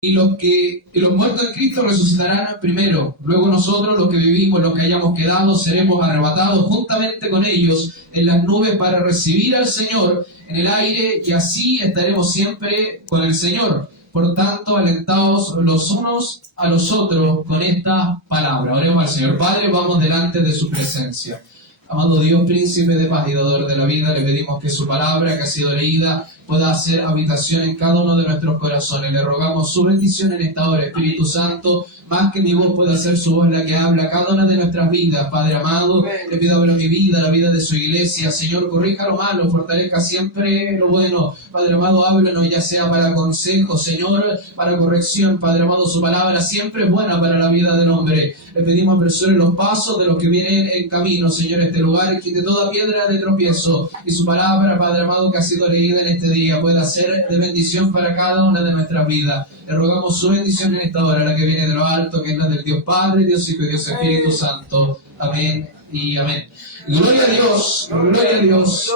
y los muertos en Cristo resucitarán primero. Luego nosotros, los que vivimos, los que hayamos quedado, seremos arrebatados juntamente con ellos en las nubes para recibir al Señor en el aire, y así estaremos siempre con el Señor. Por tanto, alentaos los unos a los otros con esta palabra. Oremos al Señor. Padre, vamos delante de su presencia. Amado Dios, príncipe de paz y dador de la vida, le pedimos que su palabra que ha sido leída pueda hacer habitación en cada uno de nuestros corazones. Le rogamos su bendición en esta hora, Espíritu Santo, más que mi voz pueda ser su voz la que habla cada una de nuestras vidas. Padre amado, le pido por mi vida, la vida de su iglesia. Señor, corrija lo malo, fortalezca siempre lo bueno. Padre amado, háblanos ya sea para consejo, Señor, para corrección. Padre amado, su palabra siempre es buena para la vida del hombre. Le pedimos apresure los pasos de los que vienen en camino, Señor, este lugar, quite toda piedra de tropiezo, y su palabra, Padre amado, que ha sido leída en este día, pueda ser de bendición para cada una de nuestras vidas. Le rogamos su bendición en esta hora, la que viene de lo alto, que es la del Dios Padre, Dios Hijo y Dios Espíritu Santo. Amén y amén. Gloria a Dios, gloria a Dios,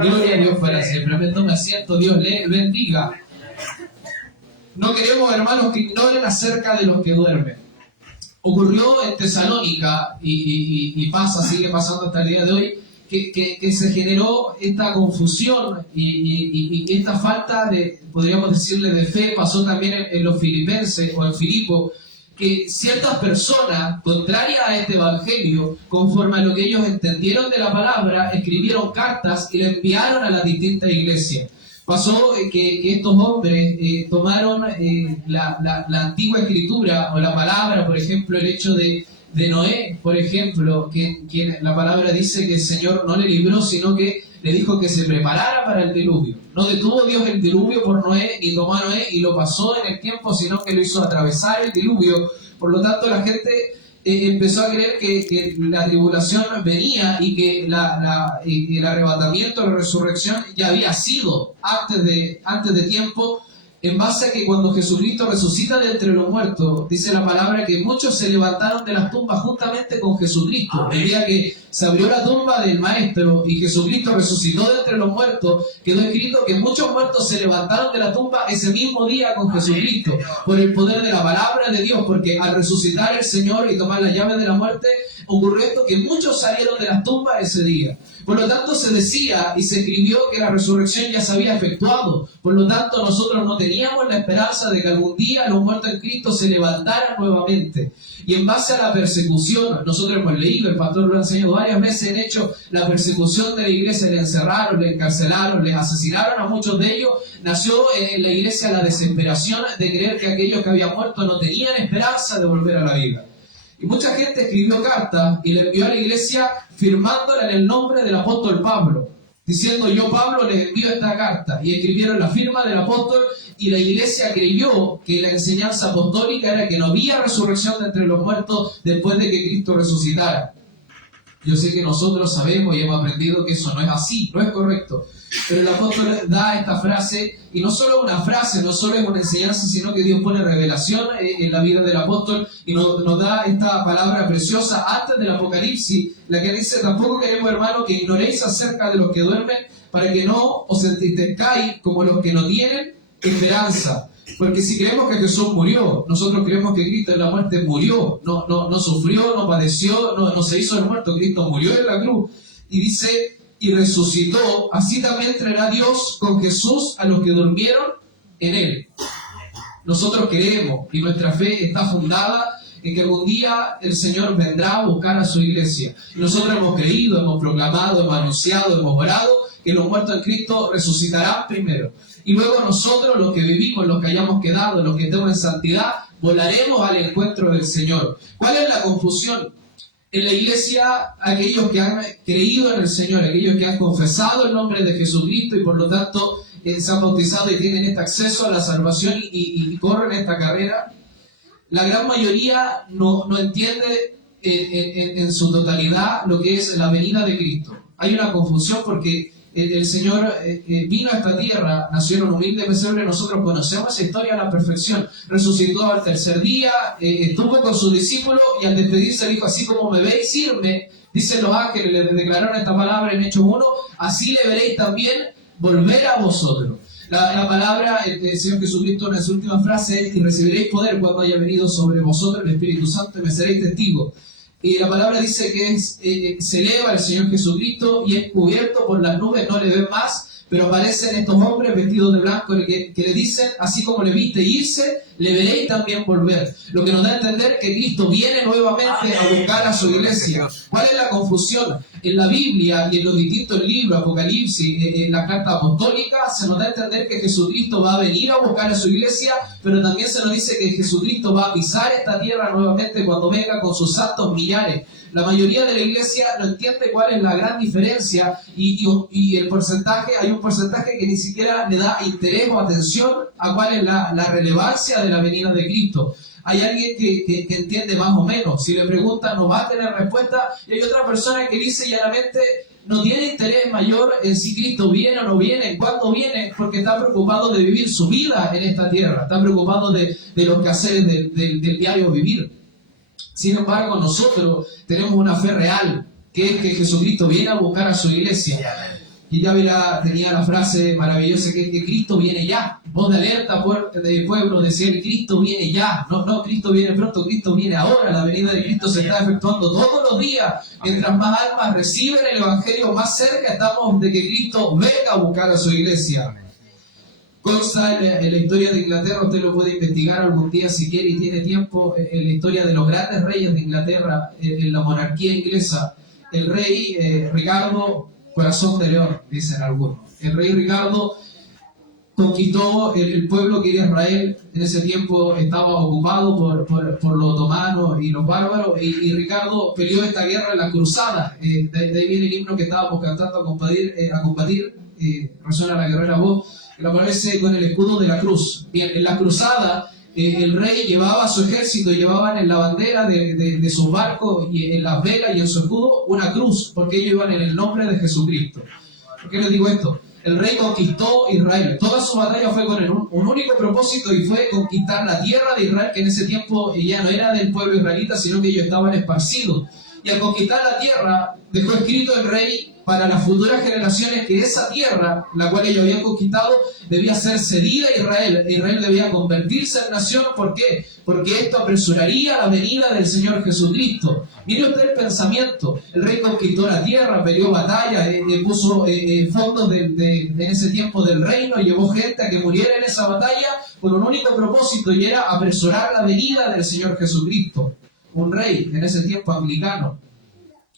gloria a Dios para siempre. Me tome asiento, Dios le bendiga. No queremos, hermanos, que ignoren acerca de los que duermen. Ocurrió en Tesalónica y sigue pasando hasta el día de hoy, que se generó esta confusión y esta falta de, podríamos decirle, de fe. Pasó también en los filipenses o en Filipo, que ciertas personas, contrarias a este evangelio, conforme a lo que ellos entendieron de la palabra, escribieron cartas y le enviaron a las distintas iglesias. Pasó que estos hombres tomaron la antigua escritura o la palabra, por ejemplo, el hecho de Noé, por ejemplo, quien la palabra dice que el Señor no le libró, sino que le dijo que se preparara para el diluvio. No detuvo Dios el diluvio por Noé, ni tomó a Noé y lo pasó en el tiempo, sino que lo hizo atravesar el diluvio. Por lo tanto, la gente empezó a creer que la tribulación venía y que el arrebatamiento, la resurrección ya había sido antes de tiempo, en base a que cuando Jesucristo resucita de entre los muertos, dice la palabra que muchos se levantaron de las tumbas juntamente con Jesucristo. El día que se abrió la tumba del Maestro y Jesucristo resucitó de entre los muertos, quedó escrito que muchos muertos se levantaron de la tumba ese mismo día con Jesucristo, por el poder de la palabra de Dios, porque al resucitar el Señor y tomar la llave de la muerte, ocurrió esto, que muchos salieron de las tumbas ese día. Por lo tanto, se decía y se escribió que la resurrección ya se había efectuado. Por lo tanto, nosotros no teníamos la esperanza de que algún día los muertos en Cristo se levantaran nuevamente. Y en base a la persecución, nosotros hemos leído, el pastor lo ha enseñado varias veces en Hechos, la persecución de la iglesia, le encerraron, le encarcelaron, les asesinaron a muchos de ellos. Nació en la iglesia la desesperación de creer que aquellos que habían muerto no tenían esperanza de volver a la vida. Y mucha gente escribió cartas y le envió a la iglesia firmándola en el nombre del apóstol Pablo, diciendo: yo, Pablo, les envío esta carta. Y escribieron la firma del apóstol, y la iglesia creyó que la enseñanza apostólica era que no había resurrección de entre los muertos después de que Cristo resucitara. Yo sé que nosotros sabemos y hemos aprendido que eso no es así, no es correcto. Pero el apóstol da esta frase, y no solo una frase, no solo es una enseñanza, sino que Dios pone revelación en la vida del apóstol y nos da esta palabra preciosa antes del Apocalipsis, la que dice: tampoco queremos, hermanos, que ignoréis acerca de los que duermen, para que no os entristezcáis como los que no tienen esperanza. Porque si creemos que Jesús murió, nosotros creemos que Cristo en la muerte murió, no sufrió, no padeció, no se hizo el muerto. Cristo murió en la cruz. Y dice: y resucitó, así también traerá Dios con Jesús a los que durmieron en Él. Nosotros creemos, y nuestra fe está fundada en que algún día el Señor vendrá a buscar a su iglesia. Y nosotros hemos creído, hemos proclamado, hemos anunciado, hemos orado que los muertos en Cristo resucitarán primero. Y luego nosotros, los que vivimos, los que hayamos quedado, los que estemos en santidad, volaremos al encuentro del Señor. ¿Cuál es la confusión? En la iglesia, aquellos que han creído en el Señor, aquellos que han confesado el nombre de Jesucristo y por lo tanto se han bautizado y tienen este acceso a la salvación y corren esta carrera, la gran mayoría no entiende en su totalidad lo que es la venida de Cristo. Hay una confusión porque el Señor vino a esta tierra, nació en un humilde pesebre. Nosotros conocemos esa historia a la perfección. Resucitó al tercer día, estuvo con sus discípulos y al despedirse dijo: así como me veis irme, dicen los ángeles, le declararon esta palabra en Hechos 1, así le veréis también volver a vosotros. La palabra, el Señor Jesucristo en su última frase es: y recibiréis poder cuando haya venido sobre vosotros el Espíritu Santo y me seréis testigos. Y la palabra dice que se eleva el Señor Jesucristo y es cubierto por las nubes, no le ven más, pero aparecen estos hombres vestidos de blanco que le dicen: así como le viste irse, le veréis también volver. Lo que nos da a entender que Cristo viene nuevamente a buscar a su iglesia. ¿Cuál es la confusión? En la Biblia y en los distintos libros, Apocalipsis, en la carta apostólica, se nos da a entender que Jesucristo va a venir a buscar a su iglesia, pero también se nos dice que Jesucristo va a pisar esta tierra nuevamente cuando venga con sus santos millares. La mayoría de la iglesia no entiende cuál es la gran diferencia y el porcentaje, hay un porcentaje que ni siquiera le da interés o atención a cuál es la relevancia de la venida de Cristo. Hay alguien que entiende más o menos. Si le preguntan, no va a tener respuesta. Y hay otra persona que dice llanamente, no tiene interés mayor en si Cristo viene o no viene, en cuándo viene, porque está preocupado de vivir su vida en esta tierra. Está preocupado de los quehaceres del diario vivir. Sin embargo, nosotros tenemos una fe real, que es que Jesucristo viene a buscar a su iglesia. Y ya tenía la frase maravillosa que es que Cristo viene ya. Voz de alerta de pueblo, decía que Cristo viene ya. No, Cristo viene pronto, Cristo viene ahora. La venida de Cristo se está efectuando todos los días. Mientras más almas reciben el Evangelio, más cerca estamos de que Cristo venga a buscar a su iglesia. Consta en la historia de Inglaterra, usted lo puede investigar algún día si quiere y tiene tiempo, en la historia de los grandes reyes de Inglaterra, en la monarquía inglesa. El rey Ricardo, corazón de león, dicen algunos. El rey Ricardo conquistó el pueblo que era Israel. En ese tiempo estaba ocupado por los otomanos y los bárbaros, y Ricardo peleó esta guerra en las cruzadas. De ahí viene el himno que estábamos cantando a combatir, resuena la guerrera voz, que lo aparece con el escudo de la cruz. Bien, en la cruzada el rey llevaba a su ejército, llevaban en la bandera de sus barcos y en las velas y en su escudo una cruz, porque ellos iban en el nombre de Jesucristo. ¿Por qué les digo esto? El rey conquistó Israel. Toda su batalla fue con un único propósito, y fue conquistar la tierra de Israel, que en ese tiempo ya no era del pueblo israelita, sino que ellos estaban esparcidos. Y al conquistar la tierra, dejó escrito el rey para las futuras generaciones que esa tierra, la cual ellos habían conquistado, debía ser cedida a Israel. Israel debía convertirse en nación. ¿Por qué? Porque esto apresuraría la venida del Señor Jesucristo. Mire usted el pensamiento. El rey conquistó la tierra, peleó batallas, puso fondos en ese tiempo del reino, llevó gente a que muriera en esa batalla con un único propósito, y era apresurar la venida del Señor Jesucristo. Un rey en ese tiempo anglicano.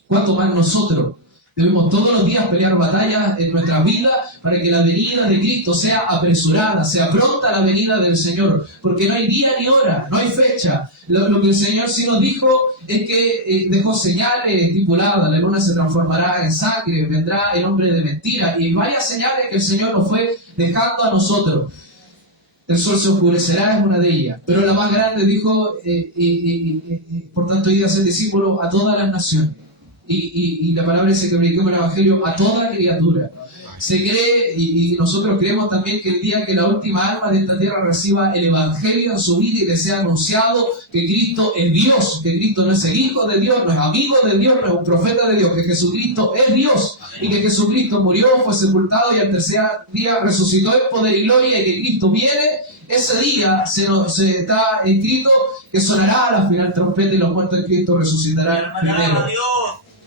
¿Cuánto más nosotros? Debemos todos los días pelear batallas en nuestra vida para que la venida de Cristo sea apresurada, sea pronta la venida del Señor, porque no hay día ni hora, no hay fecha. Lo que el Señor sí nos dijo es que dejó señales estipuladas: la luna se transformará en sangre, vendrá el hombre de mentira, y varias señales que el Señor nos fue dejando a nosotros. El sol se oscurecerá, es una de ellas, pero la más grande dijo, por tanto, id a ser discípulos a todas las naciones. Y la palabra dice que prediquemos el Evangelio a toda criatura. Se cree, y nosotros creemos también, que el día que la última alma de esta tierra reciba el Evangelio en su vida y le sea anunciado que Cristo es Dios, que Cristo no es el Hijo de Dios, no es amigo de Dios, no es un profeta de Dios, que Jesucristo es Dios, y que Jesucristo murió, fue sepultado y al tercer día resucitó en poder y gloria, y que Cristo viene, ese día se está escrito que sonará a la final trompeta y los muertos en Cristo resucitarán primero.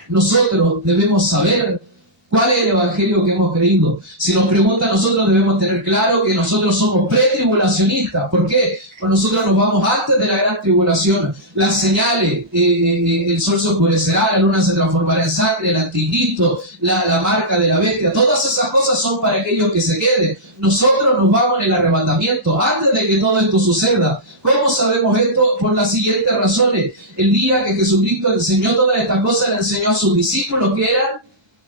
Nosotros debemos saber cuál es el Evangelio que hemos creído. Si nos preguntan, nosotros debemos tener claro que nosotros somos pretribulacionistas. ¿Por qué? Pues nosotros nos vamos antes de la gran tribulación. Las señales, el sol se oscurecerá, la luna se transformará en sangre, el anticristo, la marca de la bestia, todas esas cosas son para aquellos que se queden. Nosotros nos vamos en el arrebatamiento antes de que todo esto suceda. ¿Cómo sabemos esto? Por las siguientes razones. El día que Jesucristo enseñó todas estas cosas, le enseñó a sus discípulos que eran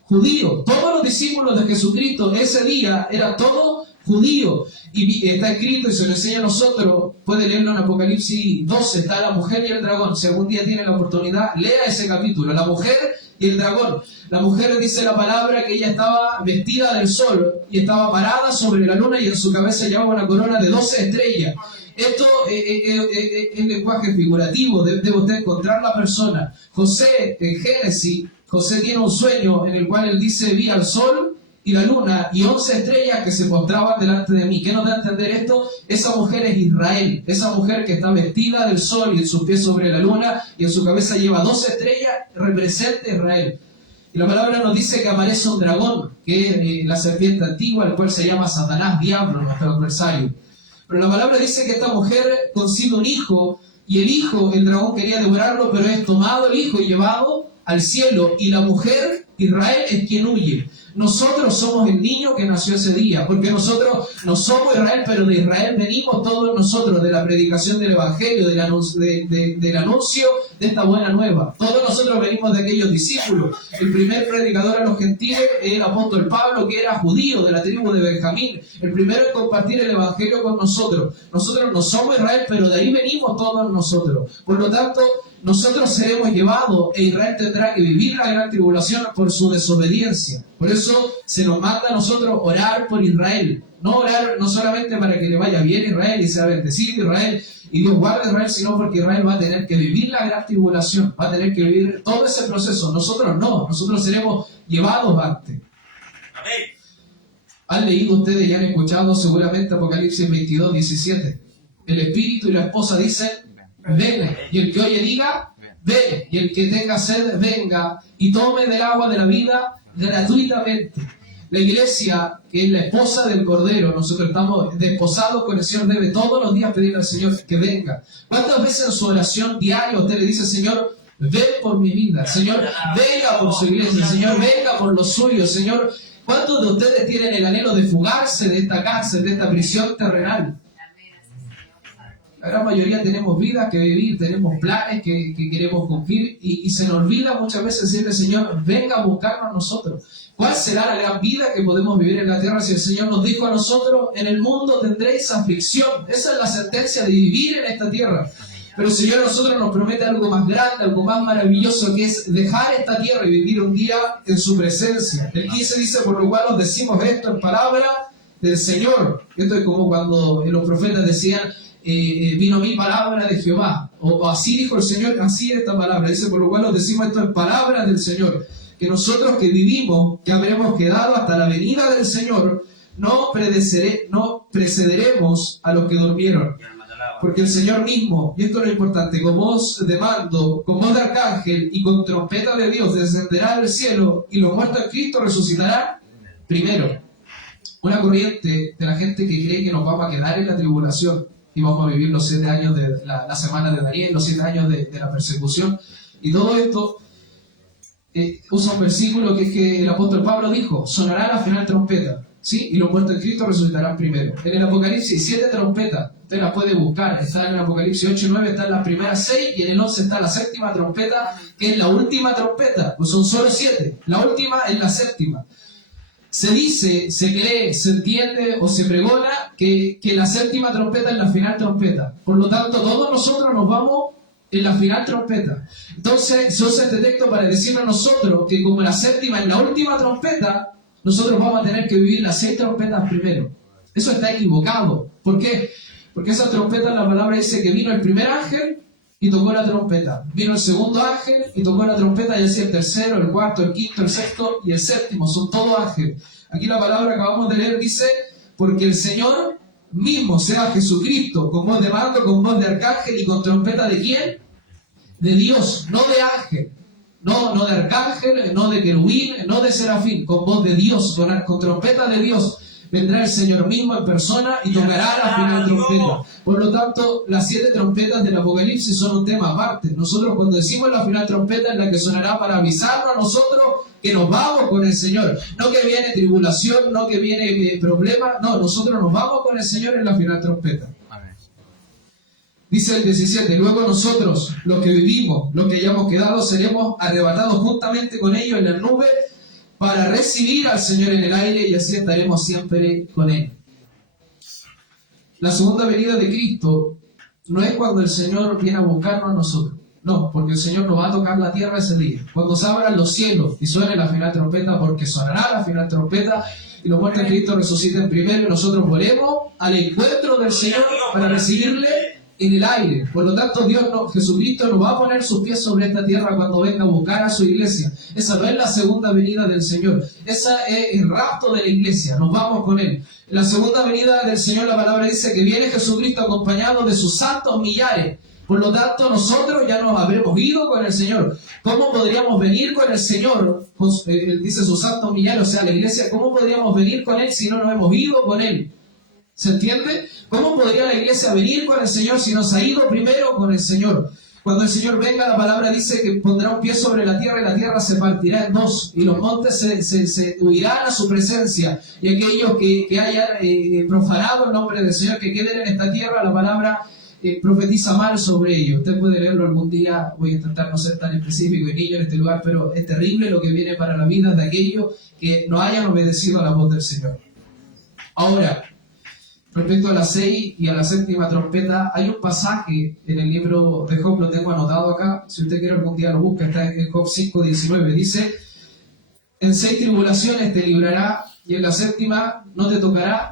judíos. Todos los discípulos de Jesucristo ese día eran todos judíos. Y está escrito, y se lo enseña a nosotros, puede leerlo en Apocalipsis 12, está la mujer y el dragón. Si algún día tiene la oportunidad, lea ese capítulo, la mujer y el dragón. La mujer, dice la palabra, que ella estaba vestida del sol y estaba parada sobre la luna, y en su cabeza llevaba una corona de 12 estrellas. Esto es lenguaje figurativo, debe usted encontrar la persona. José, en Génesis, José tiene un sueño en el cual él dice: vi al sol y la luna y 11 estrellas que se postraban delante de mí. ¿Qué nos da a entender esto? Esa mujer es Israel, esa mujer que está vestida del sol y en sus pies sobre la luna y en su cabeza lleva 12 estrellas, representa a Israel. Y la palabra nos dice que aparece un dragón, que es la serpiente antigua, el cual se llama Satanás, diablo, nuestro adversario. Pero la palabra dice que esta mujer concibe un hijo, y el dragón quería devorarlo, pero es tomado el hijo y llevado al cielo, y la mujer, Israel, es quien huye. Nosotros somos el niño que nació ese día, porque nosotros no somos Israel, pero de Israel venimos todos nosotros, de la predicación del Evangelio, del anuncio de esta buena nueva. Todos nosotros venimos de aquellos discípulos. El primer predicador a los gentiles es el apóstol Pablo, que era judío, de la tribu de Benjamín. El primero en compartir el Evangelio con nosotros. Nosotros no somos Israel, pero de ahí venimos todos nosotros. Por lo tanto, nosotros seremos llevados e Israel tendrá que vivir la gran tribulación por su desobediencia. Por eso se nos manda a nosotros orar por Israel. No orar no solamente para que le vaya bien a Israel y sea bendecido Israel y Dios guarde a Israel, sino porque Israel va a tener que vivir la gran tribulación, va a tener que vivir todo ese proceso. Nosotros no, nosotros seremos llevados antes. Han leído ustedes y han escuchado seguramente Apocalipsis 22, 17. El espíritu y la esposa dicen: ven, y el que oye diga: ven, y el que tenga sed venga y tome del agua de la vida gratuitamente. La iglesia, que es la esposa del Cordero, nosotros estamos desposados con el Señor, debe todos los días pedirle al Señor que venga. ¿Cuántas veces en su oración diaria usted le dice: Señor, ven por mi vida, Señor, venga por su iglesia, Señor, venga por los suyos, Señor? ¿Cuántos de ustedes tienen el anhelo de fugarse de esta cárcel, de esta prisión terrenal? La gran mayoría tenemos vidas que vivir, tenemos planes que queremos cumplir y se nos olvida muchas veces decirle: Señor, venga a buscarnos a nosotros. ¿Cuál será la gran vida que podemos vivir en la tierra si el Señor nos dijo a nosotros: en el mundo tendréis aflicción? Esa es la sentencia de vivir en esta tierra. Pero el Señor a nosotros nos promete algo más grande, algo más maravilloso, que es dejar esta tierra y vivir un día en su presencia. El 15 dice: por lo cual os decimos esto en palabra del Señor. Esto es como cuando los profetas decían: vino mi palabra de Jehová, o así dijo el Señor, así es esta palabra. Dice: por lo cual os decimos esto en palabra del Señor, que nosotros que vivimos, que habremos quedado hasta la venida del Señor, no precederemos a los que durmieron. Porque el Señor mismo, y esto es lo importante, con voz de mando, con voz de arcángel y con trompeta de Dios, descenderá del cielo, y los muertos en Cristo resucitarán primero. Una corriente de la gente que cree que nos vamos a quedar en la tribulación y vamos a vivir los 7 años de la semana de Daniel, los 7 años de la persecución, y todo esto usa un versículo que es que el apóstol Pablo dijo: sonará la final trompeta, ¿sí? Y los muertos en Cristo resucitarán primero. En el Apocalipsis 7 trompetas, usted las puede buscar, está en el Apocalipsis 8 y 9, están las primeras 6, y en el 11 está la séptima trompeta, que es la última trompeta, pues son solo 7, la última es la séptima. Se dice, se cree, se entiende o se pregona que la séptima trompeta es la final trompeta. Por lo tanto, todos nosotros nos vamos en la final trompeta. Entonces, se usa este texto para decirnos a nosotros que como la séptima es la última trompeta, nosotros vamos a tener que vivir las 6 trompetas primero. Eso está equivocado. ¿Por qué? Porque esa trompeta, la palabra dice que vino el primer ángel y tocó la trompeta. Vino el segundo ángel y tocó la trompeta, y así el tercero, el cuarto, el quinto, el sexto y el séptimo. Son todos ángeles. Aquí la palabra que acabamos de leer dice: porque el Señor mismo, sea Jesucristo, con voz de mando, con voz de arcángel y con trompeta ¿de quién? De Dios, no de ángel. No de arcángel, no de querubín, no de serafín, con voz de Dios, con trompeta de Dios. Vendrá el Señor mismo en persona y tocará la final trompeta. Por lo tanto, las 7 trompetas del Apocalipsis son un tema aparte. Nosotros cuando decimos la final trompeta es la que sonará para avisarnos a nosotros que nos vamos con el Señor. No que viene tribulación, no que viene problema. No, nosotros nos vamos con el Señor en la final trompeta. Dice el 17: luego nosotros, los que vivimos, los que hayamos quedado, seremos arrebatados juntamente con ellos en la nube para recibir al Señor en el aire, y así estaremos siempre con Él. La segunda venida de Cristo no es cuando el Señor viene a buscarnos a nosotros. No, porque el Señor nos va a tocar la tierra ese día. Cuando se abran los cielos y suene la final trompeta, porque sonará la final trompeta, y los muertos en Cristo resuciten primero, y nosotros volvemos al encuentro del Señor para recibirle en el aire. Por lo tanto, Jesucristo no va a poner sus pies sobre esta tierra cuando venga a buscar a su iglesia. Esa no es la segunda venida del Señor. Esa es el rapto de la iglesia. Nos vamos con Él. En la segunda venida del Señor, la palabra dice que viene Jesucristo acompañado de sus santos millares. Por lo tanto, nosotros ya nos habremos ido con el Señor. ¿Cómo podríamos venir con el Señor? Dice sus santos millares, o sea, la iglesia. ¿Cómo podríamos venir con Él si no nos hemos ido con Él? ¿Se entiende? ¿Cómo podría la iglesia venir con el Señor si nos ha ido primero con el Señor? Cuando el Señor venga, la palabra dice que pondrá un pie sobre la tierra y la tierra se partirá en dos y los montes se huirán a su presencia. Y aquellos que hayan profanado el nombre del Señor, que queden en esta tierra, la palabra profetiza mal sobre ellos. Usted puede leerlo algún día. Voy a intentar no ser tan específico y niño en este lugar, pero es terrible lo que viene para la vida de aquellos que no hayan obedecido a la voz del Señor. Ahora, respecto a la 6 y a la 7ª trompeta, hay un pasaje en el libro de Job, lo tengo anotado acá, si usted quiere algún día lo busca, está en Job 5:19, dice: en 6 tribulaciones te librará y en la 7ª no te tocará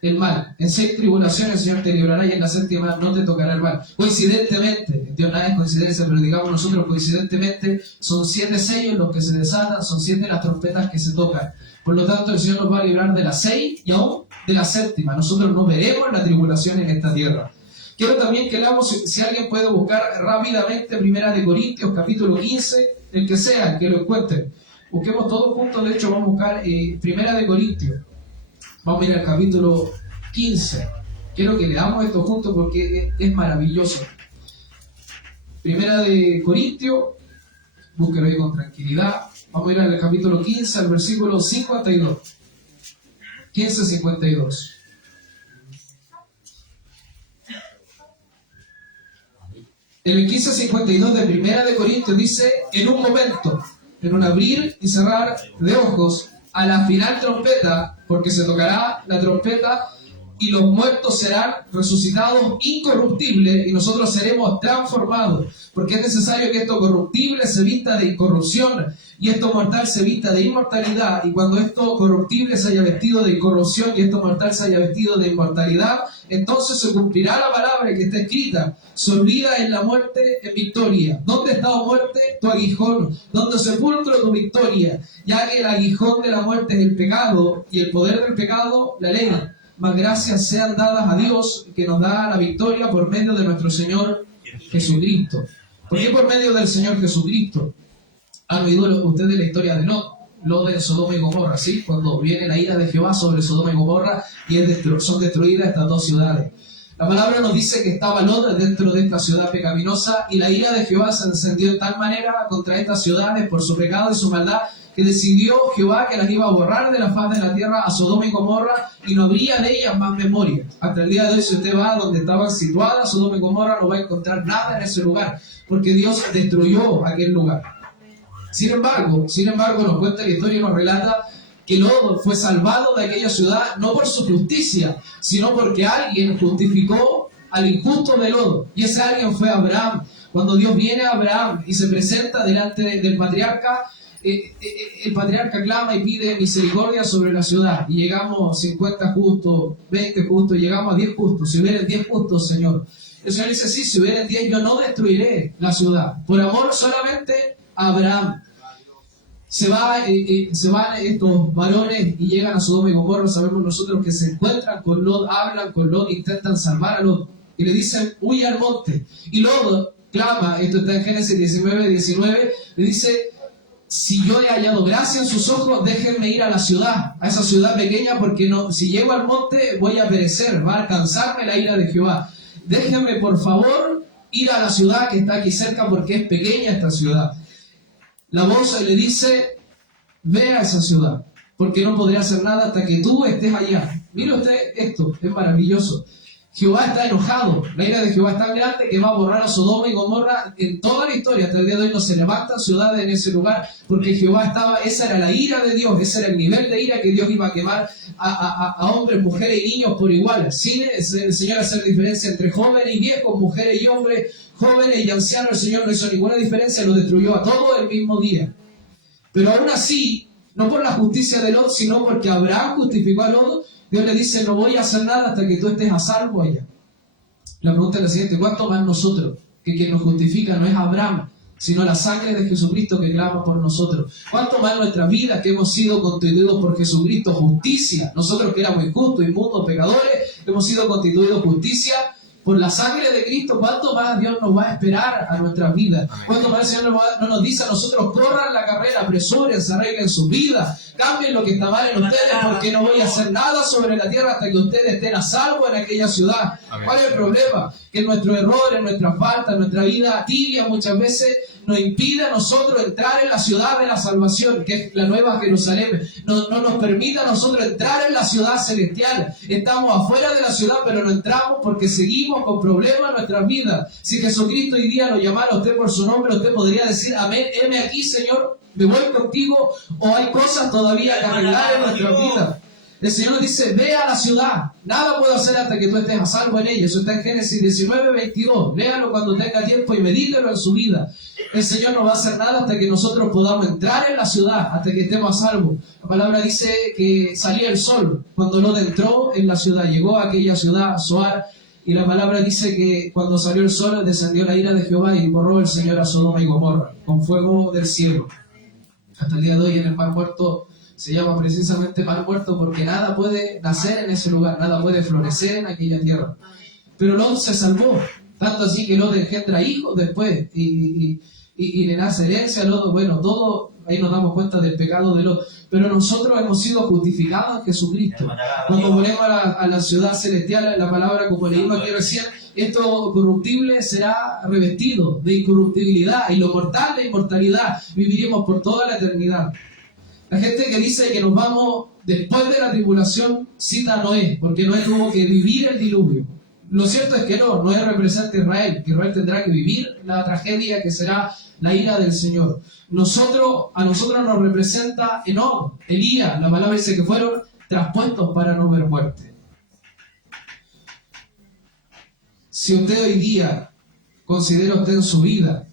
el mal. En 6 tribulaciones el Señor te librará y en la 7ª no te tocará el mal. Coincidentemente, Dios nada es coincidencia, pero digamos nosotros coincidentemente, son 7 sellos los que se desatan, son 7 las trompetas que se tocan. Por lo tanto, el Señor nos va a librar de las 6 y aún de la 7ª. Nosotros no veremos la tribulación en esta tierra. Quiero también que leamos, si alguien puede buscar rápidamente 1 Corintios, capítulo 15, el que sea, que lo encuentre. Busquemos todos juntos, de hecho vamos a buscar 1 Corintios. Vamos a ir al capítulo 15. Quiero que leamos esto juntos porque es maravilloso. 1 Corintios, búsquelo ahí con tranquilidad. Vamos a ir al capítulo 15, al versículo 52. 15:52. En el 15:52 de 1 Corintios dice: en un momento, en un abrir y cerrar de ojos, a la final trompeta, porque se tocará la trompeta y los muertos serán resucitados incorruptibles y nosotros seremos transformados, porque es necesario que esto corruptible se vista de incorrupción y esto mortal se vista de inmortalidad, y cuando esto corruptible se haya vestido de incorrupción y esto mortal se haya vestido de inmortalidad, entonces se cumplirá la palabra que está escrita: se olvida en la muerte en victoria. ¿Dónde está, oh muerte, tu aguijón? ¿Dónde sepulcro tu victoria? Ya que el aguijón de la muerte es el pecado y el poder del pecado la ley. Mas gracias sean dadas a Dios, que nos da la victoria por medio de nuestro Señor Jesucristo. ¿Por qué por medio del Señor Jesucristo? Han oído ustedes la historia de Lot de Sodoma y Gomorra, ¿sí? Cuando viene la ira de Jehová sobre Sodoma y Gomorra y son destruidas estas dos ciudades. La palabra nos dice que estaba Lot dentro de esta ciudad pecaminosa y la ira de Jehová se encendió de tal manera contra estas ciudades por su pecado y su maldad, que decidió Jehová que las iba a borrar de la faz de la tierra a Sodoma y Gomorra y no habría de ellas más memoria. Hasta el día de hoy, si usted va donde estaban situadas Sodoma y Gomorra, no va a encontrar nada en ese lugar, porque Dios destruyó aquel lugar. Sin embargo, nos cuenta la historia y nos relata que Lot fue salvado de aquella ciudad no por su justicia, sino porque alguien justificó al injusto de Lot. Y ese alguien fue Abraham. Cuando Dios viene a Abraham y se presenta delante del patriarca, el patriarca clama y pide misericordia sobre la ciudad. Y llegamos 50 justos, 20 justos, llegamos a 10 justos. Si hubieran 10 justos, Señor. El Señor dice: sí, si hubieran 10, yo no destruiré la ciudad. Por amor solamente a Abraham. Se van estos varones y llegan a Sodoma y Gomorra. Sabemos nosotros que se encuentran con Lot, hablan con Lot, intentan salvar a Lot y le dicen: huye al monte. Y Lot clama, esto está en Génesis 19, le dice: si yo he hallado gracia en sus ojos, déjenme ir a la ciudad, a esa ciudad pequeña, porque no, si llego al monte voy a perecer, va a alcanzarme la ira de Jehová. Déjenme por favor ir a la ciudad que está aquí cerca, porque es pequeña esta ciudad. La voz le dice: ve a esa ciudad, porque no podré hacer nada hasta que tú estés allá. Mire usted esto, es maravilloso. Jehová está enojado, la ira de Jehová es tan grande que va a borrar a Sodoma y Gomorra en toda la historia. Hasta el día de hoy no se levantan ciudades en ese lugar, porque Jehová esa era la ira de Dios, ese era el nivel de ira que Dios iba a quemar a hombres, mujeres y niños por igual, sin el Señor hacer diferencia entre jóvenes y viejos, mujeres y hombres, jóvenes y ancianos. El Señor no hizo ninguna diferencia, los destruyó a todos el mismo día. Pero aún así, no por la justicia de Lot, sino porque Abraham justificó a Lot, Dios le dice: no voy a hacer nada hasta que tú estés a salvo allá. La pregunta es la siguiente: ¿cuánto más nosotros? Que quien nos justifica no es Abraham, sino la sangre de Jesucristo que clama por nosotros. ¿Cuánto más nuestra vida, que hemos sido constituidos por Jesucristo justicia? Nosotros que éramos injustos, inmundos, pecadores, hemos sido constituidos justicia por la sangre de Cristo. ¿Cuánto más Dios nos va a esperar a nuestras vidas? ¿Cuánto más el Señor no nos dice a nosotros: corran la carrera, apresúrense, arreglen su vida, cambien lo que está mal en ustedes, porque no voy a hacer nada sobre la tierra hasta que ustedes estén a salvo en aquella ciudad? ¿Cuál es el problema? Que nuestro error, en nuestra falta, en nuestra vida tibia muchas veces nos impide a nosotros entrar en la ciudad de la salvación, que es la nueva Jerusalén. No nos permite a nosotros entrar en la ciudad celestial. Estamos afuera de la ciudad, pero no entramos porque seguimos con problemas en nuestras vidas. Si Jesucristo hoy día lo llamara a usted por su nombre, usted podría decir: amén, heme aquí, Señor, me voy contigo, o hay cosas todavía que arreglar en nuestra vida. El Señor nos dice: ve a la ciudad, nada puedo hacer hasta que tú estés a salvo en ella. Eso está en Génesis 19:22. Léalo cuando tenga tiempo y medítelo en su vida. El Señor no va a hacer nada hasta que nosotros podamos entrar en la ciudad, hasta que estemos a salvo. La palabra dice que salía el sol cuando Lot entró en la ciudad, llegó a aquella ciudad, Zoar, y la palabra dice que cuando salió el sol descendió la ira de Jehová y borró el Señor a Sodoma y Gomorra con fuego del cielo. Hasta el día de hoy en el Mar Muerto se llama precisamente Mar Muerto porque nada puede nacer en ese lugar, nada puede florecer en aquella tierra. Pero Lot se salvó, tanto así que Lot engendra hijos después y le nace herencia a Lot. Bueno, todo ahí nos damos cuenta del pecado de Lot. Pero nosotros hemos sido justificados en Jesucristo. Cuando volvemos a la ciudad celestial, la palabra, como leímos aquí recién, esto corruptible será revestido de incorruptibilidad, y lo mortal de inmortalidad. Viviremos por toda la eternidad. La gente que dice que nos vamos después de la tribulación cita a Noé, porque Noé tuvo que vivir el diluvio. Lo cierto es que Noé representa a Israel, que Israel tendrá que vivir la tragedia que será la ira del Señor. A nosotros nos representa Enoc, Elías. La palabra dice que fueron traspuestos para no ver muerte. Si usted hoy día considera usted en su vida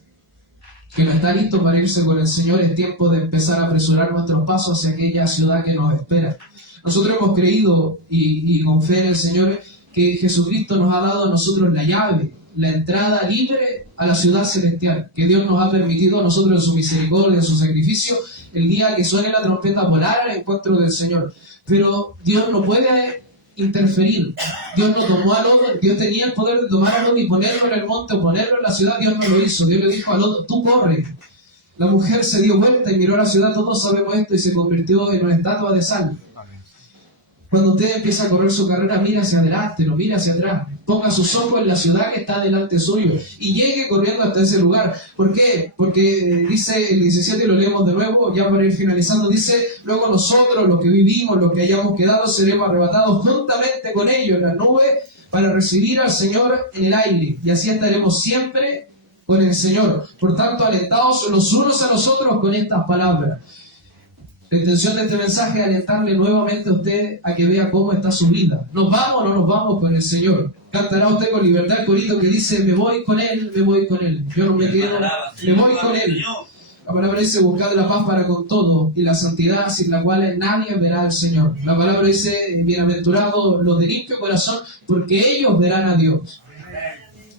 que no está listo para irse con el Señor, es tiempo de empezar a apresurar nuestros pasos hacia aquella ciudad que nos espera. Nosotros hemos creído y con fe en el Señor que Jesucristo nos ha dado a nosotros la llave, la entrada libre a la ciudad celestial, que Dios nos ha permitido a nosotros en su misericordia, en su sacrificio, el día que suene la trompeta, volar al encuentro del Señor. Pero Dios no puede interferir. Dios no tomó a Lot, Dios tenía el poder de tomar a Lot y ponerlo en el monte o ponerlo en la ciudad. Dios no lo hizo. Dios le dijo a Lot: tú corre. La mujer se dio vuelta y miró a la ciudad, todos sabemos esto, y se convirtió en una estatua de sal. Cuando usted empieza a correr su carrera, mira hacia adelante, no mira hacia atrás. Ponga sus ojos en la ciudad que está delante suyo y llegue corriendo hasta ese lugar. ¿Por qué? Porque dice el 17, y lo leemos de nuevo, ya para ir finalizando, dice: luego nosotros, los que vivimos, los que hayamos quedado, seremos arrebatados juntamente con ellos en las nubes para recibir al Señor en el aire. Y así estaremos siempre con el Señor. Por tanto, alentados los unos a los otros con estas palabras. La intención de este mensaje es alentarle nuevamente a usted a que vea cómo está su vida. ¿Nos vamos o no nos vamos con el Señor? Cantará usted con libertad el corito que dice: me voy con Él, me voy con Él. Yo no me quedo, me voy con Él. La palabra dice: buscad la paz para con todo y la santidad, sin la cual nadie verá al Señor. La palabra dice: bienaventurados los de limpio corazón, porque ellos verán a Dios.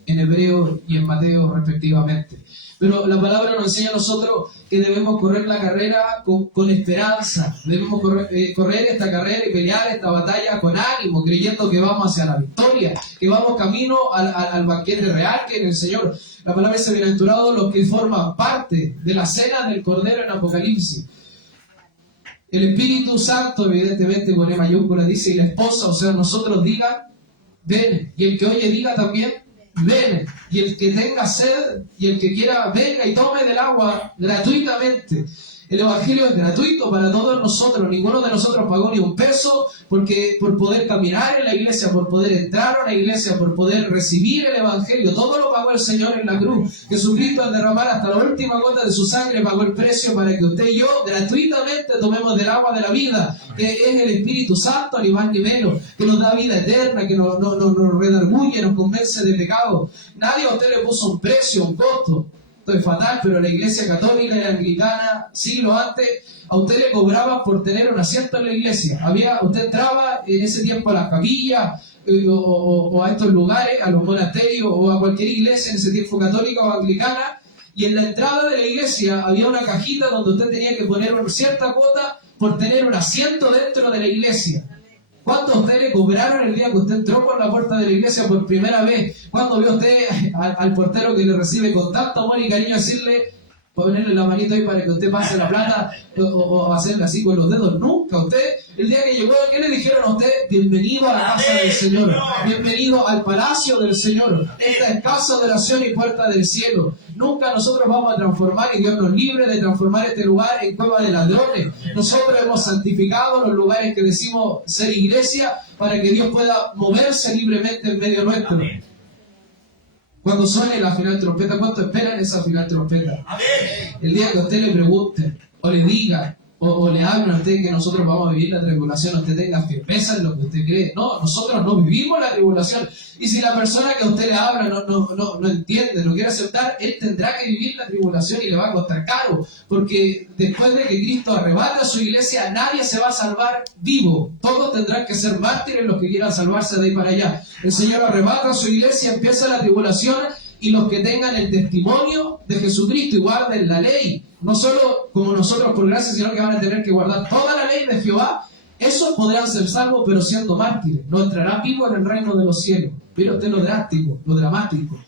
En Hebreo y en Mateo respectivamente. Pero la palabra nos enseña a nosotros que debemos correr la carrera con esperanza. Debemos correr esta carrera y pelear esta batalla con ánimo, creyendo que vamos hacia la victoria, que vamos camino al banquete real que es el Señor. La palabra dice: bienaventurados los que forman parte de la cena del Cordero en Apocalipsis. El Espíritu Santo, evidentemente con E mayúscula, dice, y la esposa, o sea, nosotros, digan: ven. Y el que oye diga también: ven. Y el que tenga sed y el que quiera, venga y tome del agua gratuitamente. El Evangelio es gratuito para todos nosotros. Ninguno de nosotros pagó ni un peso por poder caminar en la iglesia, por poder entrar a la iglesia, por poder recibir el Evangelio. Todo lo pagó el Señor en la cruz. Jesucristo, al derramar hasta la última gota de su sangre, pagó el precio para que usted y yo gratuitamente tomemos del agua de la vida, que es el Espíritu Santo, ni más ni menos, que nos da vida eterna, que nos redarguye, nos convence de pecado. Nadie a usted le puso un precio, un costo. esto es fatal, pero la iglesia católica y la anglicana, siglos antes, a usted le cobraban por tener un asiento en la iglesia. Usted entraba en ese tiempo a las capillas o a estos lugares, a los monasterios o a cualquier iglesia en ese tiempo católica o anglicana, y en la entrada de la iglesia había una cajita donde usted tenía que poner una cierta cuota por tener un asiento dentro de la iglesia. ¿Cuánto a usted le cobraron el día que usted entró por la puerta de la iglesia por primera vez? ¿Cuándo vio usted al portero que le recibe con tanto amor y cariño decirle, ponerle la manito ahí para que usted pase la plata o hacerle así con los dedos? Nunca. Usted, el día que llegó, ¿qué le dijeron a usted? Bienvenido a la casa del Señor, bienvenido al palacio del Señor. Esta es casa de oración y puerta del cielo. Nunca nosotros vamos a transformar, y Dios nos libre de transformar este lugar en cueva de ladrones. Nosotros hemos santificado los lugares que decimos ser iglesia para que Dios pueda moverse libremente en medio nuestro. Cuando suene la final trompeta, ¿cuánto esperan esa final trompeta? El día que a usted le pregunte, o le diga, o le hablen a usted que nosotros vamos a vivir la tribulación, usted tenga firmeza en lo que usted cree. No, nosotros no vivimos la tribulación. Y si la persona que a usted le habla no entiende, no quiere aceptar, él tendrá que vivir la tribulación y le va a costar caro. Porque después de que Cristo arrebata a su iglesia, nadie se va a salvar vivo. Todos tendrán que ser mártires los que quieran salvarse de ahí para allá. El Señor arrebata a su iglesia, empieza la tribulación, y los que tengan el testimonio de Jesucristo y guarden la ley, no solo como nosotros por gracia, sino que van a tener que guardar toda la ley de Jehová, esos podrán ser salvos, pero siendo mártires. No entrarán vivos en el reino de los cielos. Pero usted lo drástico, lo dramático.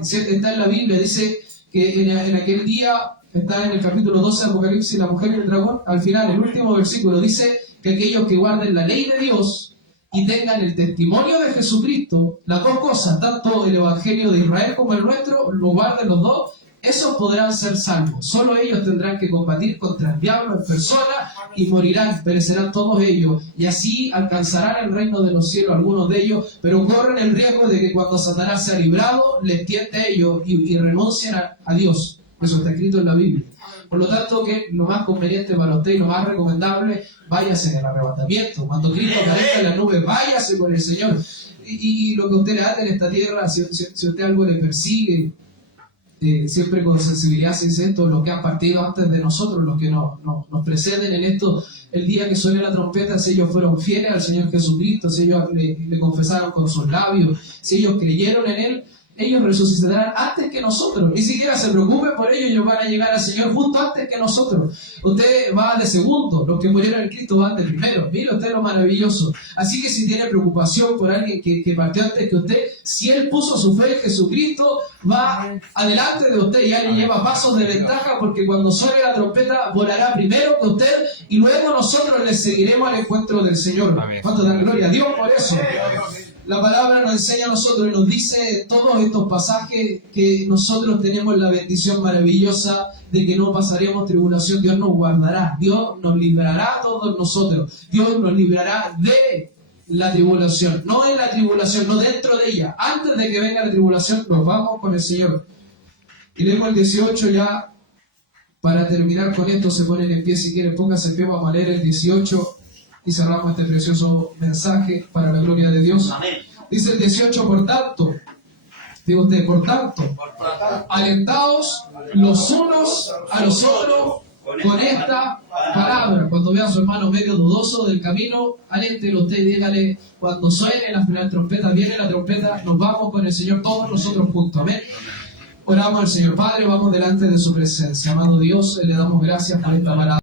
Está en la Biblia, dice que en aquel día, está en el capítulo 12 de Apocalipsis, la mujer y el dragón, al final, el último versículo, dice que aquellos que guarden la ley de Dios y tengan el testimonio de Jesucristo, las dos cosas, tanto el Evangelio de Israel como el nuestro, lo guarden los dos, esos podrán ser salvos. Solo ellos tendrán que combatir contra el diablo en persona y morirán, perecerán todos ellos, y así alcanzarán el reino de los cielos algunos de ellos, pero corren el riesgo de que cuando Satanás sea librado, les tiente a ellos y renuncien a Dios. Eso está escrito en la Biblia. Por lo tanto, que lo más conveniente para usted y lo más recomendable, váyase en el arrebatamiento. Cuando Cristo aparezca en la nube, váyase con el Señor. Y lo que usted le hace en esta tierra, si usted algo le persigue, siempre con sensibilidad se dice esto, los que han partido antes de nosotros, los que nos preceden en esto, el día que suene la trompeta, si ellos fueron fieles al Señor Jesucristo, si ellos le confesaron con sus labios, si ellos creyeron en Él, ellos resucitarán antes que nosotros. Ni siquiera se preocupen por ellos, ellos van a llegar al Señor justo antes que nosotros. Usted va de segundo, los que murieron en Cristo van de primero. Mire usted lo maravilloso. Así que si tiene preocupación por alguien que partió antes que usted, si él puso su fe en Jesucristo, va adelante de usted, ya le lleva pasos de ventaja, porque cuando suene la trompeta volará primero que usted y luego nosotros le seguiremos al encuentro del Señor. ¿Cuánto dan gloria a Dios por eso? La palabra nos enseña a nosotros y nos dice en todos estos pasajes que nosotros tenemos la bendición maravillosa de que no pasaremos tribulación. Dios nos guardará, Dios nos librará a todos nosotros, Dios nos librará de la tribulación, no en la tribulación, no dentro de ella. Antes de que venga la tribulación, nos vamos con el Señor. Y leemos el 18 ya, para terminar con esto, se ponen en pie si quieren, pónganse en pie, vamos a leer el 18. Y cerramos este precioso mensaje para la gloria de Dios. Amén. Dice el 18, por tanto, digo usted, por tanto, alentaos los unos a los otros con esta palabra. Cuando vea a su hermano medio dudoso del camino, aléntelo usted y dígale, cuando suene la final trompeta, viene la trompeta, nos vamos con el Señor todos nosotros juntos. Amén. Oramos al Señor. Padre, vamos delante de su presencia. Amado Dios, le damos gracias por esta palabra.